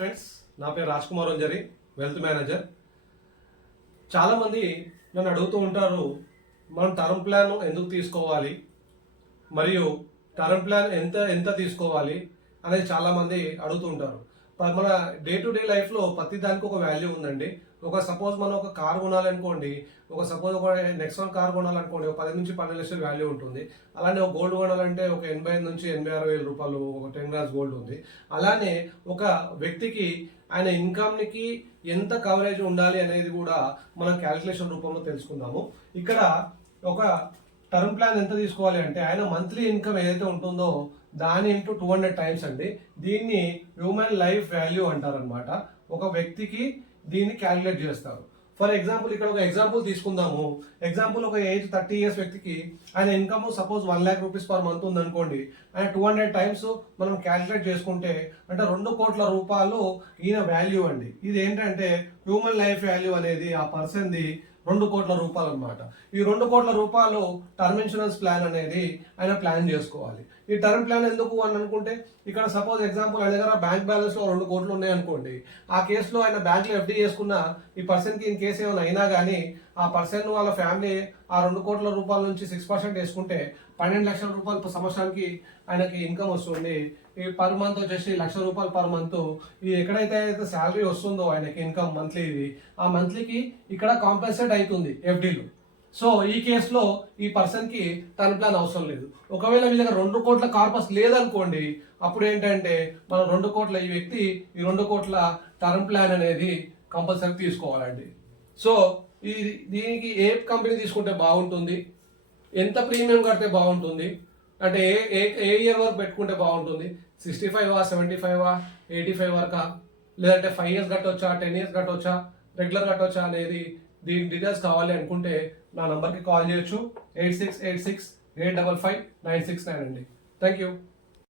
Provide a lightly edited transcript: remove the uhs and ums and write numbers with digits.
Friends, నా పేరు Raj Kumar Vanjari, wealth manager. చాలామంది నన్ను అడుగుతూ ఉంటారు, మనం టర్మ్ ప్లాన్ ఎందుకు తీసుకోవాలి, మరియు టర్మ్ ప్లాన్ ఎంత ఎంత తీసుకోవాలి అనేది చాలామంది అడుగుతూ ఉంటారు. మన డే టు డే లైఫ్లో ప్రతి దానికి ఒక వాల్యూ ఉందండి. సపోజ్ మనం ఒక కార్ కొనాలనుకోండి, ఒక నెక్సాన్ కార్ కొనాలనుకోండి, ఒక 10 నుంచి 12 లక్షల వాల్యూ ఉంటుంది. అలానే ఒక గోల్డ్ కొనాలంటే ఒక 85 నుంచి 86 వేల రూపాయలు ఒక 10 గ్రామ్స్ గోల్డ్ ఉంది. అలానే ఒక వ్యక్తికి ఆయన ఇన్కమ్కి ఎంత కవరేజ్ ఉండాలి అనేది కూడా మనం క్యాల్కులేషన్ రూపంలో తెలుసుకుందాము. ఇక్కడ ఒక టర్మ్ ప్లాన్ ఎంత తీసుకోవాలి అంటే, ఆయన మంత్లీ ఇన్కమ్ ఏదైతే ఉంటుందో దాని ఇంటూ 200 టైమ్స్ అండి. దీన్ని హ్యూమన్ లైఫ్ వాల్యూ అంటారనమాట. ఒక వ్యక్తికి దీన్ని క్యాలిక్యులేట్ చేస్తారు. ఫర్ ఎగ్జాంపుల్, ఇక్కడ ఒక ఎగ్జాంపుల్ తీసుకుందాము. ఎగ్జాంపుల్, ఒక ఏజ్ 30 ఇయర్స్ వ్యక్తికి ఆయన income suppose 1 lakh rupees per month ఉందనుకోండి. ఆయన 200 టైమ్స్ మనం క్యాలిక్యులేట్ చేసుకుంటే అంటే 2 కోట్ల రూపాయలు ఈయన వాల్యూ అండి. ఇది ఏంటంటే హ్యూమన్ లైఫ్ వాల్యూ అనేది ఆ పర్సన్ది 2 కోట్ల రూపాయలు అనమాట. ఈ 2 కోట్ల రూపాయలు టర్మ్ ఇన్సూరెన్స్ ప్లాన్ అనేది ఆయన ప్లాన్ చేసుకోవాలి. ఈ టర్మ్ ప్లాన్ ఎందుకు అని అనుకుంటే, ఇక్కడ సపోజ్ ఎగ్జాంపుల్ ఆయన దగ్గర బ్యాంక్ బ్యాలెన్స్ లో 2 కోట్లు ఉన్నాయి అనుకోండి. ఆ కేసులో ఆయన బ్యాంక్ లో ఎఫ్డి చేసుకున్న ఈ పర్సన్ కి ఇన్ కేసు ఏమైనా అయినా కానీ ఆ పర్సన్ వాళ్ళ ఫ్యామిలీ ఆ 2 కోట్ల రూపాయల నుంచి 6% వేసుకుంటే 12 లక్షల రూపాయలు సంవత్సరానికి ఆయనకి ఇన్కమ్ వస్తుంది. ఈ పర్ మంత్ వచ్చేసి 1,00,000 రూపాయలు పర్ మంత్. ఇది ఎక్కడైతే శాలరీ వస్తుందో ఆయనకి ఇన్కమ్ మంత్లీది, ఆ మంత్లీకి ఇక్కడ కాంపెన్సేట్ అవుతుంది ఎఫ్డీలు. సో ఈ కేసులో ఈ పర్సన్ కి టర్మ్ ప్లాన్ అవసరం లేదు. ఒకవేళ మీ దగ్గర 2 కోట్ల కార్పస్ లేదనుకోండి, అప్పుడు ఏంటంటే మనం 2 కోట్ల ఈ వ్యక్తి ఈ 2 కోట్ల టర్మ్ ప్లాన్ అనేది కంపల్సరీ తీసుకోవాలండి. సో దీనికి ఏ కంపెనీ తీసుకుంటే బాగుంటుంది, ఎంత ప్రీమియం కడితే బాగుంటుంది, అంటే ఏ ఇయర్ వరకు పెట్టుకుంటే బాగుంటుంది, 65 75 85 వరకా, లేదంటే 5 years కట్టవచ్చా, 10 years కట్టవచ్చా, రెగ్యులర్ కట్టవచ్చా అనేది దీని డీటెయిల్స్ కావాలి అనుకుంటే నా నంబర్కి కాల్ చేయొచ్చు. 8686 855 969 అండి. Thank you.